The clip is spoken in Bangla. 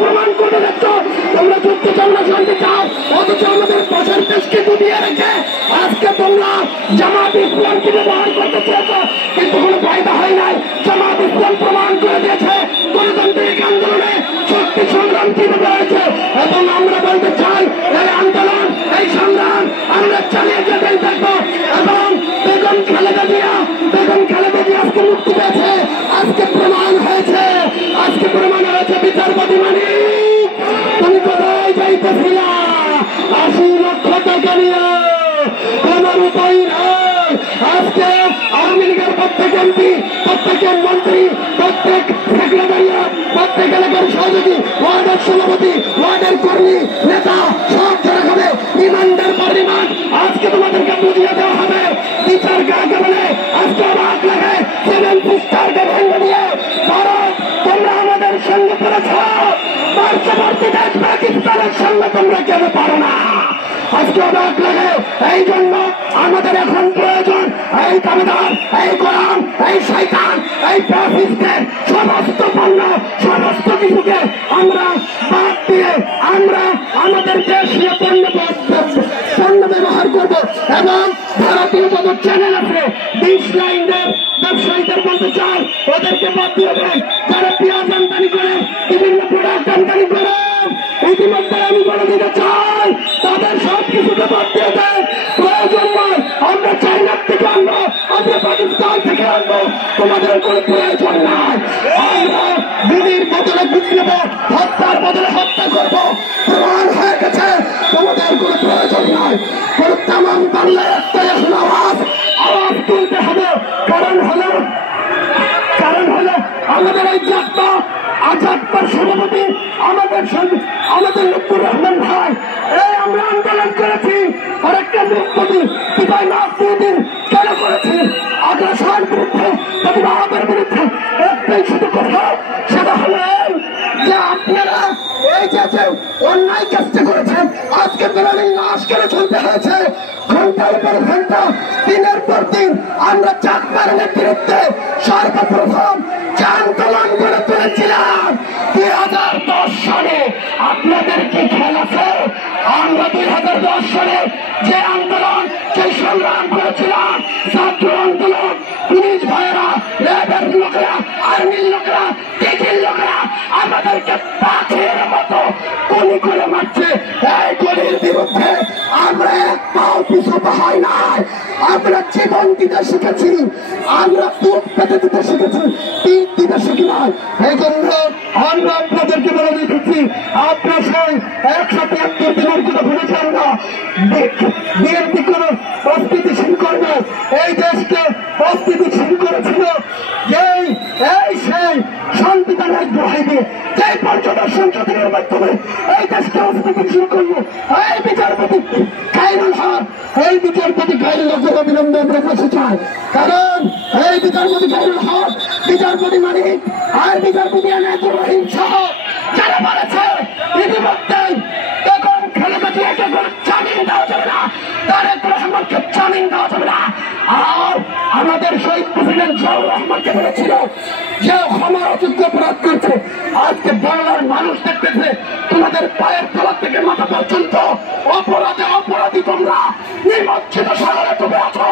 প্রমাণ করে যাচ্ছ তোমরা যুদ্ধ চাও না, শান্তি চাও, অথচ আমাদের পাশের দেশকে ডুবিয়ে রেখে আজকে তোমরা জামাত ইসলামকে ব্যবহার করতে চেয়েছ, কিন্তু কোনো ফায়দা হয় নাই। জামাত ইসলাম প্রমাণ করে দিয়েছে গণতান্ত্রিক আন্দোলনে শক্তি সংগ্রাম কিভাবে হয়েছে, এবং আমরা বলতে চাই এই আন্দোলন, এই সংগ্রাম আমরা চালিয়ে যেতেই থাকবো। এবং বেগম খালেদা জিয়া আজকে মুক্তি পেয়েছে, আজকে প্রমাণ হয়েছে, বিচারপতি মানিক তুমি কোথায় যাইতেছিলা? 80 লক্ষ টাকা নিয়ে তোমার উপায় নাই। আজকে আওয়ামী লীগের প্রত্যেক এমপি, প্রত্যেক মন্ত্রী, প্রত্যেক সেক্রেটারিয়েট, প্রত্যেক এলাকার সহযোগী, ওয়ার্ডের সভাপতি, ওয়ার্ডের কর্মী, নেতা সব ধরে খাবে রিমান্ডের পর রিমান্ড। আজকে তোমাদেরকে বুঝিয়ে দেওয়া হবে বিচার কাকে বলে। আজকে অবাক লাগে 7 সিস্টারকে ভেঙে দিয়ে ভারত তোমরা আমাদের সঙ্গে করেছ, পার্শ্ববর্তী দেশ পাকিস্তানের সঙ্গে তোমরা কেন পারো না। আজকে অবাক লাগে। এই জন্য আমাদের এখন প্রয়োজন এই দাবিদার, এই গোলাম, এই শয়তান, এই ফ্যাসিস্টের সমস্ত পণ্য, সমস্ত কিছুকে আমরা বাদ দিয়ে আমরা আমাদের দেশীয় পণ্য ব্যবহার করব। এবং ভারতীয় যত চ্যানেল আছে 20 লাইনের ব্যবসায়ীদের বলতে চাই ওদেরকে বাদ দিয়ে দেন। যারা পেঁয়াজ আমদানি করেন, বিভিন্ন প্রোডাক্ট আমদানি করেন, ইতিমধ্যে আমি বলে দিতে চাই তাদের সব কিছুকে বাদ দিয়ে দেন। প্রয়োজন নয় আমরা চাইনার থেকে আনবো, আমরা পাকিস্তান থেকে আনবো, তোমাদের কোনো প্রয়োজন নাই। আমরা গুলির বদলে গুলি নেব, হত্যার বদলে হত্যা করবো, প্রমাণ হয়ে গেছে। তোমাদের কোনো প্রয়োজন নাই। তামাম বাংলায় একটাই এখন আওয়াজ তুলতে হবে। কারণ হলো আমাদের এই যাত্রার সভাপতি আমাদের লুৎফুর রহমান ভাই, এই আমরা আন্দোলন করেছি আরেকটা মুখ্যমন্ত্রী বিদায় না দিন কেন করেছি? আগ্রাসন বিরুদ্ধে, প্রতিবাদের বিরুদ্ধে একটাই শুধু কথা, সেটা হলো যে আপনারা এই যে অন্যায় কাজটা করেছেন, আজকে বেলালের লাশ কেড়ে চলতে হয়েছে ঘন্টার পর ঘন্টা, দিনের পর দিন। আমরা চাকমারের বিরুদ্ধে সর্বপ্রথম যে আন্দোলন করে তুলেছিলাম 2010 সালে, আপনাদের কি খেয়াল আছে? আমরা 2010 সালে যে আন্দোলন, যে সংগ্রাম করেছিলাম, ছাত্র আন্দোলন, পুলিশ ভাইয়েরা, র্যাবের লোকেরা, আর্মির লোকেরা, ডিজির লোকেরা আমাদেরকে পাখির মতো গুলি করে মারছে। এই গুলির বিরুদ্ধে আমরা এক পাও পিছু হয় নাই। আমরা জীবন দিতে শিখেছি, আমরা বুক পেতে দিতে শিখেছি, পিঠ দিতে শিখি নাই। এই জন্য আমরা আপনাদেরকে বলে রেখেছি, আপনার সেই 173 দিনের কোনো ভুলেছেন না। বিএনপি কোন অস্থিতিশীল করবে, এই দেশকে অস্থিতিশীল করেছিল সেই সংবিধানের দোহাই দিয়ে, যে পঞ্চদশ সংশোধনের মাধ্যমে এই দেশকে অস্থিতিশীল করবো। এই বিচারপতি খায়রুল হক, এই বিচারপতি খায়রুল হকের অবিলম্বে আমরা বসে চাই। কারণ এই বিচারপতি খায়রুল হক, বিচারপতি মানিক আর বিচারপতি আনায়তুর রহিম সহ যারা বলেছে ইতিমধ্যেই বেগম খালেদা জিয়াকে কোনো জামিন দেওয়া যাবে না, তারেক রহমানকে জামিন দেওয়া যাবে না। আর আমাদের শহীদ প্রেসিডেন্ট জিয়াউর রহমানকে বলেছিল যে ক্ষমার অযোগ্য অপরাধ করছে। আজকে বাংলার মানুষ দেখতেছে তোমাদের পায়ের তলা থেকে মাথা পর্যন্ত অপরাধী তোমরা নিমজ্জিত সাগরে ডুবে আছো।